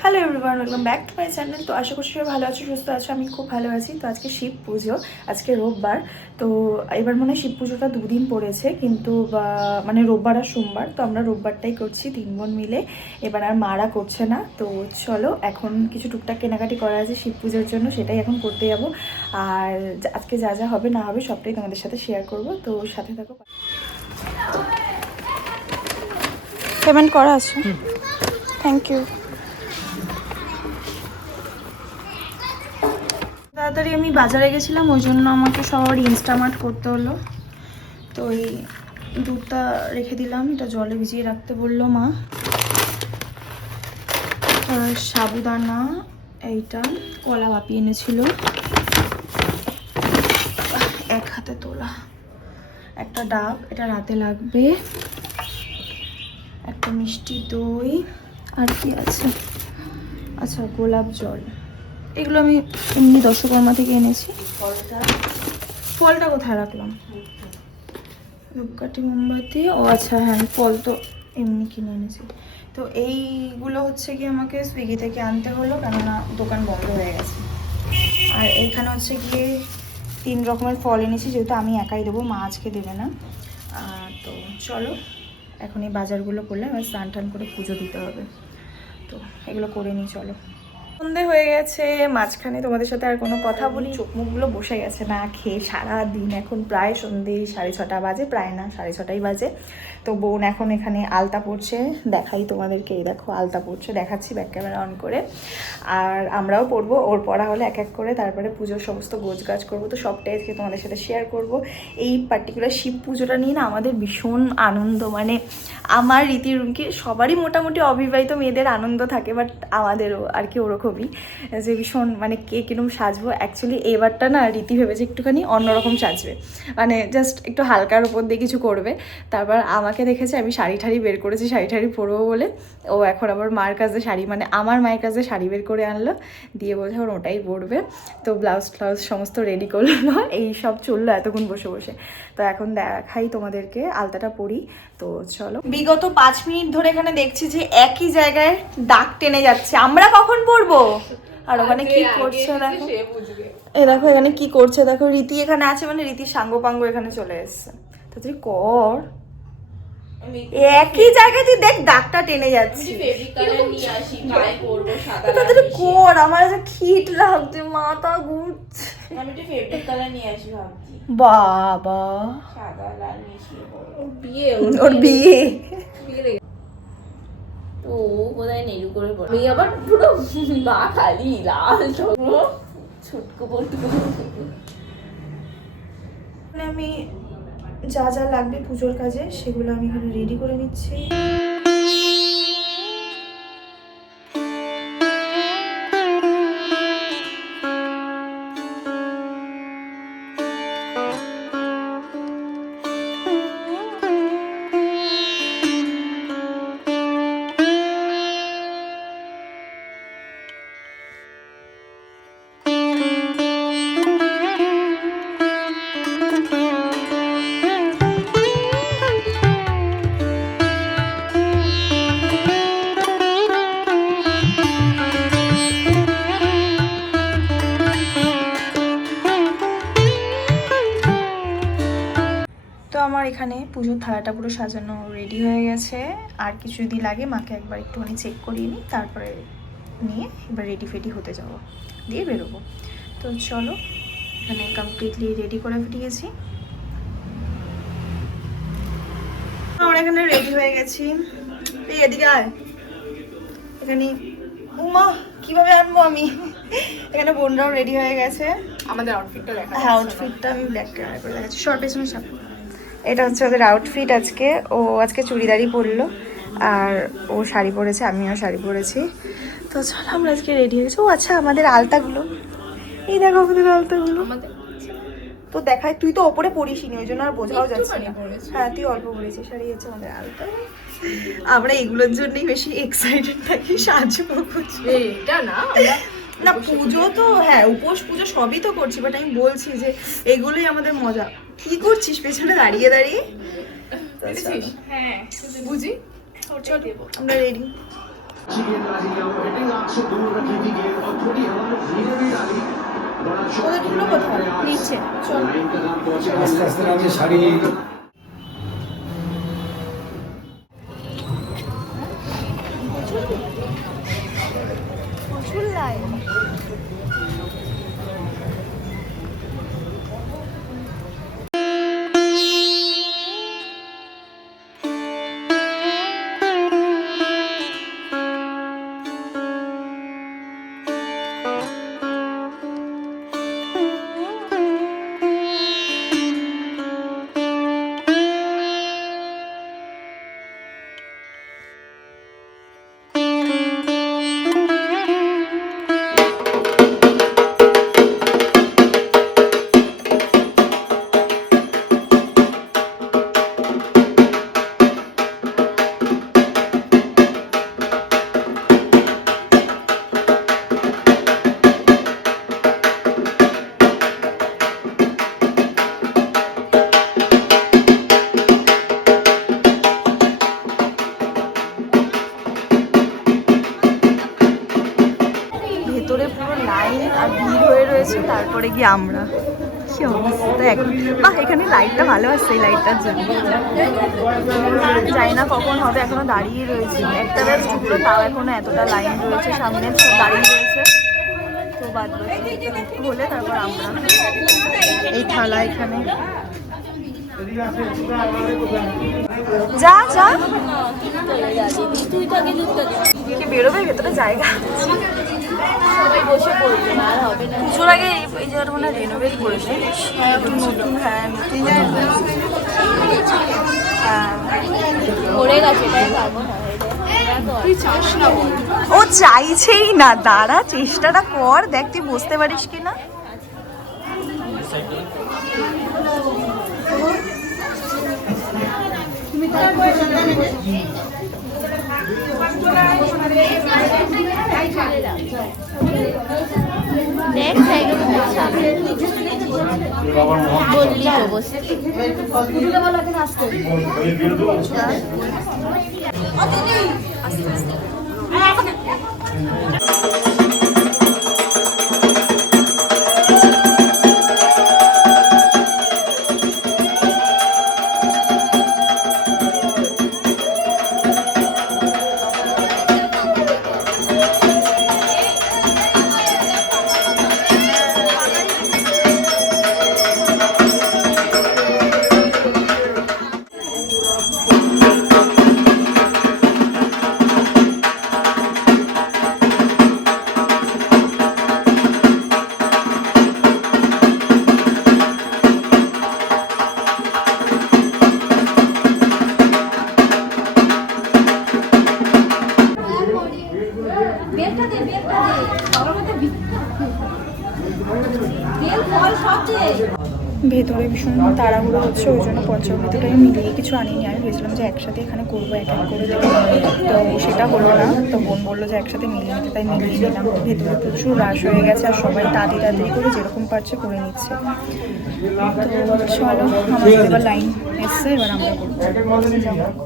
Hello everyone, welcome back to my channel. তো আশা করছি সবাই ভালো আছো, সুস্থ আছো। আমি খুব ভালো আছি। তো আজকে শিব পুজো, আজকে রোববার। তো এবার মনে হয় শিব পুজোটা দুদিন পড়েছে, কিন্তু মানে রোববার আর সোমবার। তো আমরা রোববারটাই করছি 3 বোন মিলে। এবার আর মারা করছে না। তো চলো, এখন কিছু টুকটাক কেনাকাটি করা আছে শিব পুজোর জন্য, সেটাই এখন করতে যাবো। আর আজকে যা যা হবে না হবে সবটাই তোমাদের সাথে শেয়ার করব। তো সাথে থাকো। পেমেন্ট করা আছে, থ্যাংক ইউ। তাড়াতাড়ি আমি বাজারে গেছিলাম, ওই জন্য আমাকে সবার ইনস্টামার্ট করতে হলো। তো এই দুধটা রেখে দিলাম, এটা জলে ভিজিয়ে রাখতে বললো মা। আর সাবুদানা, এইটা কলা বাপিয়ে এনেছিল, এক হাতে তোলা। একটা ডাব, এটা রাতে লাগবে। একটা মিষ্টি দই। আর কি আছে, আচ্ছা গোলাপ জল। এগুলো আমি এমনি দশকর্মা থেকে এনেছি। ফলটা কোথায় রাখলাম? ধূপকাঠি, মোমবাতি। ও আচ্ছা হ্যাঁ, ফল তো এমনি কিনে এনেছি। তো এইগুলো হচ্ছে কি আমাকে সুইগি থেকে আনতে হলো, কেননা দোকান বন্ধ হয়ে গেছে। আর এইখানে হচ্ছে গিয়ে 3 রকমের ফল এনেছি, যেহেতু আমি একাই দেবো, মা আজকে দেবে না। তো চলো, এখন এই বাজারগুলো করলে আমার স্নান টান করে পুজো দিতে হবে। তো এগুলো করে নিই, চলো। সন্ধে হয়ে গেছে, মাঝখানে তোমাদের সাথে আর কোনো কথা বলি, চোখ মুখগুলো বসে গেছে না খেয়ে সারা দিন। এখন প্রায় সন্ধে 6:30 বাজে, প্রায় না 6:30 বাজে। তো বোন এখন এখানে আলতা পড়ছে, দেখাই তোমাদেরকে। এই দেখো আলতা পড়ছে, দেখাচ্ছি ব্যাক ক্যামেরা অন করে। আর আমরাও পড়বো, ওর পড়া হলে এক এক করে, তারপরে পুজোর সমস্ত গোছগাছ করবো। তো সবটাই আজকে তোমাদের সাথে শেয়ার করব। এই পার্টিকুলার শিব পুজোটা নিয়ে না আমাদের ভীষণ আনন্দ, মানে আমার রীতিরুমকি সবারই মোটামুটি অবিবাহিত মেয়েদের আনন্দ থাকে, বাট আমাদেরও আর কি ওরকমই, যে ভীষণ মানে কে কিরম সাজবো। অ্যাকচুয়ালি এবারটা না রীতি ভেবেছে একটুখানি অন্যরকম সাজবে, মানে জাস্ট একটু হালকার উপর দিয়ে কিছু করবে। তারপর আমাকে দেখেছে আমি শাড়ি ঠাড়ি বের করেছি, শাড়ি ঠাড়ি পরবো বলে। ও এখন আবার মার কাছে শাড়ি, মানে আমার মায়ের কাছে শাড়ি বের করে আনলো, দিয়ে বোঝা ওর ওটাই পরবে। তো ব্লাউজ ট্লাউজ সমস্ত রেডি করলো, এই সব চললো এতক্ষণ বসে বসে। তো এখন দেখাই তোমাদেরকে, আলতাটা পরি। তো চলো, বিগত 5 মিনিট ধরে এখানে দেখছি যে একই জায়গায় দাগ টেনে যাচ্ছে। আমরা কখন পড়বো? আর ওখানে কি করছে দেখো, দেখো এখানে কি করছে দেখো। রীতি এখানে আছে, মানে রীতির সাঙ্গ পাঙ্গ এখানে চলে এসছে। তো তুই কর, একই জায়গায় তুই দেখ দাগটা টেনে যাচ্ছে। তাড়াতাড়ি কর, আমার যে খিট লাগছে, মাথা ঘুরছে। আমি একটু ফেব্রিক কালার নিয়ে আসি ভাবছি। বাবা, সাদা লাল মিশিয়ে ওর বিয়ে। তো ও বোধহয় নেরু করে পড়ে। আমি আবার পুরো মা খালি লাল পুরো ছুটকো পটকো। আমি যা যা লাগবে পুজোর কাজে সেগুলো আমি এখানে রেডি করে নিচ্ছি। তো আমার এখানে পুজোর থালাটা পুরো সাজানো রেডি হয়ে গেছে। আর কিছু যদি লাগে মাকে একবার একটুখানি চেক করিয়ে নিই, তারপরে নিয়ে এবার রেডি ফেডি হতে যাবো, দিয়ে বেরোবো। তো চলো, এখানে কমপ্লিটলি রেডি করে গেছি। আমরা এখানে রেডি হয়ে গেছি। এই এদিকে আয়, এখানে উমা কিভাবে আনবো আমি। এখানে বোনরাও রেডি হয়ে গেছে। আমাদের আউটফিটটা দেখা। হ্যাঁ, আউটফিটটা আমি ব্ল্যাক কালার করে দেখাচ্ছি, শর্ট পেছনে সাপ। এটা হচ্ছে ওদের আউটফিট আজকে। ও আজকে চুড়িদারই পরলো, আর ও শাড়ি পরেছে, আমিও শাড়ি পরেছি। তো চলো, আমরা আজকে রেডি হয়েছি। ও আচ্ছা, আমাদের আলতাগুলো এই দেখো, আমাদের আলতাগুলো তো দেখায়। তুই তো ওপরে পরিসনি, ওই জন্য আর বোঝাও যাচ্ছে না। হ্যাঁ, তুই অল্প পরেছিস। আর এই হচ্ছে আমাদের আলতা। আমরা এগুলোর জন্যই বেশি এক্সাইটেড থাকি, সাজবো এটা না না। পুজো তো হ্যাঁ, উপোস পুজো সবই তো করছি, বাট আমি বলছি যে এগুলোই আমাদের মজা। কি করছিস পেছনে দাঁড়িয়ে দাঁড়িয়ে? হ্যাঁ বুঝি। আমরা রেডি। ওদের ধুলো কোথায় নিচে চল আস্তে আস্তে নামে শাড়ি প্রচুর লাইন। ভেতরে পুরো লাইন আর ভিড় হয়ে রয়েছে, তারপরে গিয়ে আমরা কি অবস্থা এখন। বাহ, এখানে লাইটটা ভালো আসছে, এই লাইটটার জন্য জানি না কখন হবে, এখনো দাঁড়িয়ে রয়েছে। একটা ব্যাচ ঢুকলো, তাও এখনো এতটা লাইন রয়েছে, সামনে সব দাঁড়িয়ে রয়েছে। তো বাদ বাকি একটু হলে তারপর আমরা এই থালা এখানে যা যা তুই তো আগে দুধটা দে। কি বেরোবে, ভেতরে জায়গা সবাই বসে পড়বে না, আর হবে না। পুজোর আগে এই জায়গাটা মনে হয় রেনোভেট করেছে, একটু নতুন। হ্যাঁ, নতুন হ্যাঁ পড়ে গেছে, তাই পাবো না। তুই চাস না বল। ও চাইছেই না, দাঁড়া চেষ্টাটা কর, দেখ তুই বসতে পারিস কিনা। দেখ বললি তো বসে। ভেতরে ভীষণ তাড়াহুড়ো হচ্ছে, ওই জন্য পঞ্চমৃতটাকে মিলিয়ে কিছু আনিনি। আমি ভেবেছিলাম যে একসাথে এখানে করবো, এক এক করে দেবো, তো সেটা হলো না। তো বোন বললো যে একসাথে মিলিয়ে নিতে, তাই মিলিয়ে নিলাম। ভেতরে প্রচুর রাশ হয়ে গেছে, আর সবাই তাড়াতাড়ি করে যেরকম পারছে করে নিচ্ছে। তো চলো, আমাদের এবার লাইন এসছে, এবার আমরা করবো।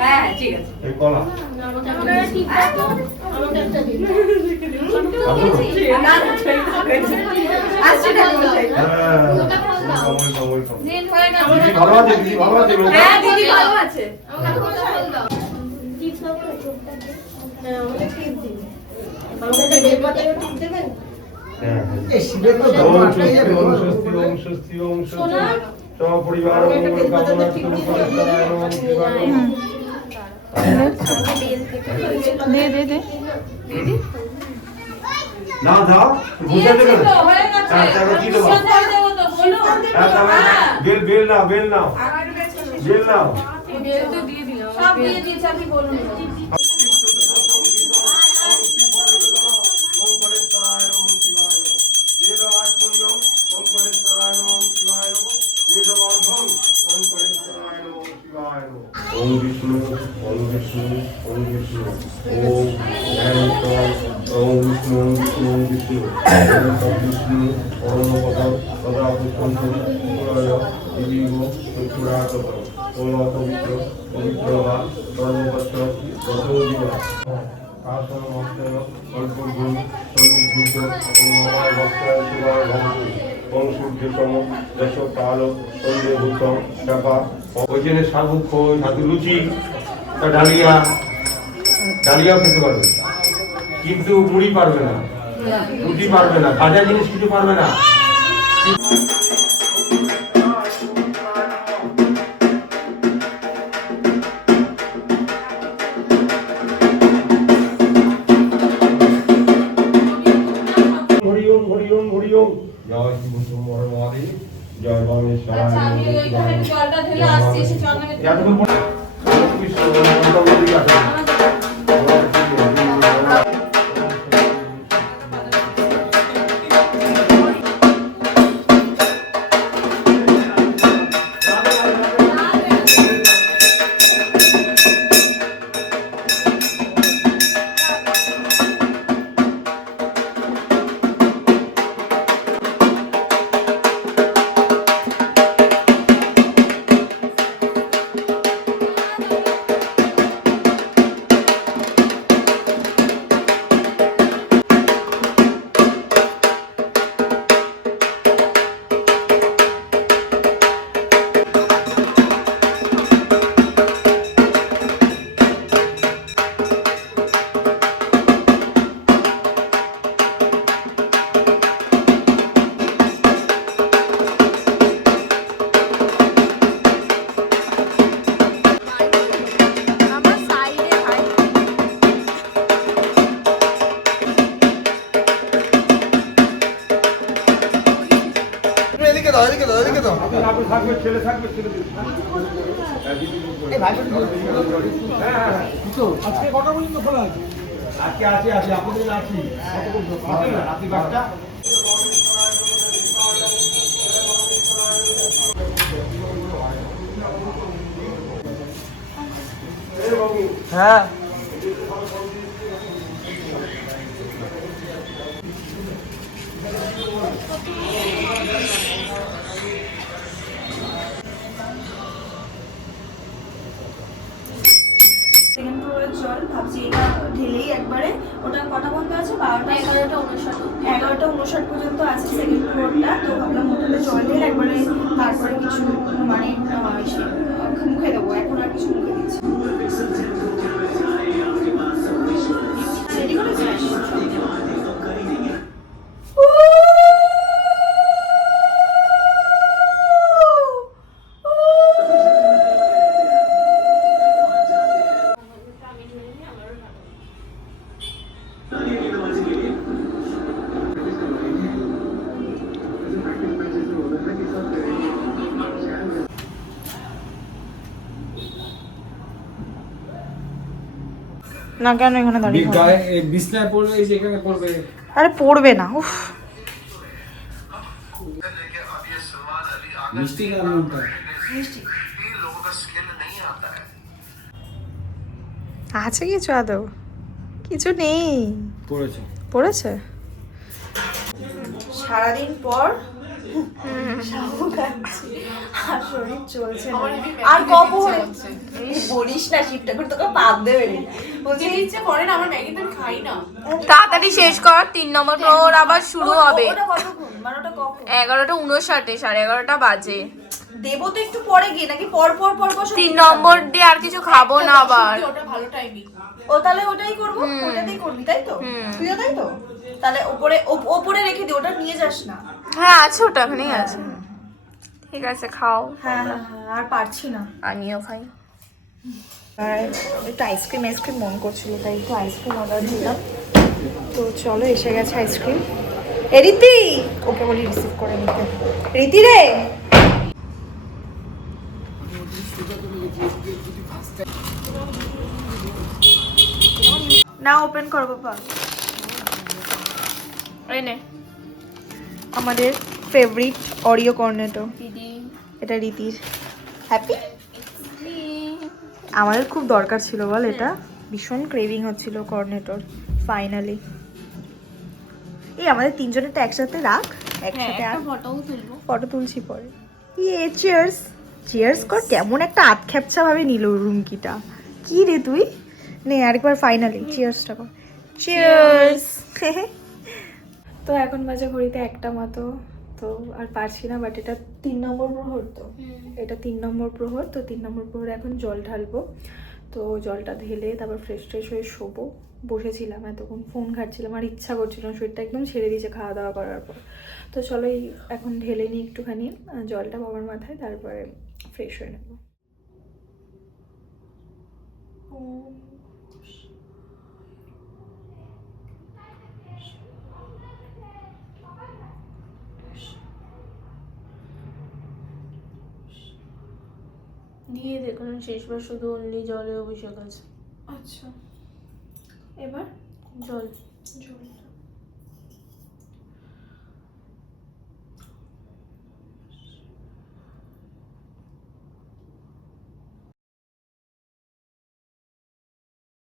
হ্যাঁ ঠিক আছে এই কলা আসছে না দিদি ভালো আছে দিদি ভালো আছে হ্যাঁ দিদি ভালো আছে এই শিবের তো দম আটকে যাবে বলো। পরিবার কামনা দে দে দে না দাও বুঝতে দেবে না হয়ে গেছে হ্যাঁ তাহলে কি দেবো সন্ধ্যা দেবো তো বলো হ্যাঁ তাহলে বেল নাও বেল নাও বেল তো দিয়ে দিলাম সব দিয়ে দিয়েছি আপনি বলুন ओम विष्णु ओम विष्णु ओम विष्णु ओम ओम विष्णु विष्णु विष्णु विष्णु ओम पदम सदा पुष्पं पुराय दिव्यो पुरात ओम पवित्र पवित्र वा सर्वपत्र प्रचोदिवा आसन मस्तय कल्पगुण सन्निधित ओम नमः भक्ताय शिवाय भवतु ओम सूर्यतम दश काल सन्देभूतम जपा ওইখানে শালমুখ সাধু লুচি ডালিয়া ডালিয়াও খেতে পারবে কিন্তু মুড়ি পারবে না রুটি পারবে না ভাজা জিনিস কিছু পারবে না হরি ওম হরি ওম হরি ওম জয় শিব সুমর মহাদেব জয় বামেশ্বর আচ্ছা আমি ওইখানে জলটা ঢেলে আসছি এসে জল নেবে এতক্ষণ পরে মোটামুটি আছে এদিকে দাও এদিকে দাও এদিকে দাও। আপনি থাকবে ছেলে থাকবে ছেলে এই ভাই আজকে কটা পর্যন্ত খোলা আছে আজকে আছে আছে আপনাদের আছি রাত্রি 5টা হ্যাঁ সেকেন্ড ফ্লোরের জল ভাবছি এটা ঢেলেই একবারে ওটা কটা বন্ধ আছে 11:59 পর্যন্ত আছে সেকেন্ড ফ্লোরটা তো ভাবলাম ওটাতে জল ঢেলে একবারে তারপরে কিছু মানে মুখে দেবো এখন আর কিছু মুখে দিচ্ছি রেডি করেছিস না কেন এখানে দাঁড়িয়ে থাকবে? বিছনায় পড়বে এই যে এখানে পড়বে আরে পড়বে না উফ মিষ্টি না নুনটা আছে কিছু আদৌ কিছু নেই পড়েছে পড়েছে সারাদিন পর সাবু খাচ্ছি আর শরীর চলছে না। আমার এদিকে আর ম্যাগি কখন খেতে ইচ্ছে হচ্ছে। বলিস না, শিবটা করে তোকে পাপ দেবে রে। বলছি খেতে ইচ্ছে করে না, আমার ম্যাগি তো আমি খাই না। তাড়াতাড়ি শেষ কর, 3 নম্বর প্রহর আবার শুরু হবে। ওটা কতক্ষণ মানে ওটা কখন 11:59, 11:30 বাজে। দেবো তো একটু পরে গিয়ে নাকি পর পর পর পর সব 3 নম্বর দিয়ে আর কিছু খাবো না আবার। সত্যি ওটা ভালো টাইমিং। ও তাহলে ওটাই করবো, ওটাতেই করবি তাই তো? তুইও তাই তো? তাহলে ওপরে ওপরে রেখে দি, ওটা নিয়ে যাস না। হ্যাঁ আছে, ওটা ওখানেই আছে। ঠিক আছে, খাও। হ্যাঁ হ্যাঁ হ্যাঁ, আর পারছি না। আমিও খাই। আর একটু আইসক্রিম মন করছিল, তাই একটু আইসক্রিম অর্ডার দিলাম। তো চলো, এসে গেছে আইসক্রিম। এ রীতি, ওকে বলি রিসিভ করে নিতে। রীতি রে, না ওপেন কর বাবা। এই নে আমাদের ফেভারিট অরিও কর্নেটো, দিদি। এটা রীতির। হ্যাপি, আমাদের খুব দরকার ছিল বল, এটা ভীষণ ক্রেভিং হচ্ছিল কর্নেটোর। ফাইনালি এই আমাদের তিনজনেরটা একসাথে রাখ, একসাথে আর ফটোও তুলবো। ফটো তুলছি পরে। ইয়ে চিয়ার্স, চিয়ার্স কর। কেমন একটা আতখ্যাপচা ভাবে নিল রুমকিটা। কি রে তুই, নে আরেকবার ফাইনালি চিয়ার্সটা কর। চিয়ার্স। তো এখন বাজে ঘড়িতে 1টা মতো। তো আর পারছি না, বাট এটা 3 নম্বর প্রহর, তো এটা 3 নম্বর প্রহর। তো 3 নম্বর প্রহরে এখন জল ঢালবো। তো জলটা ঢেলে তারপর ফ্রেশ হয়ে শোবো। বসেছিলাম এতক্ষণ, ফোন ঘাটছিলাম, আর ইচ্ছা করছিল না, শরীরটা একদম ছেড়ে দিয়েছে খাওয়া দাওয়া করার পর। তো চলো এখন ঢেলে নিই একটুখানি জলটা বাবার মাথায়, তারপরে ফ্রেশ হয়ে নেবো। দিয়ে দেখুন, শেষবার শুধু অনলি জলে অভিষেক আছে। আচ্ছা, এবার জল জলটা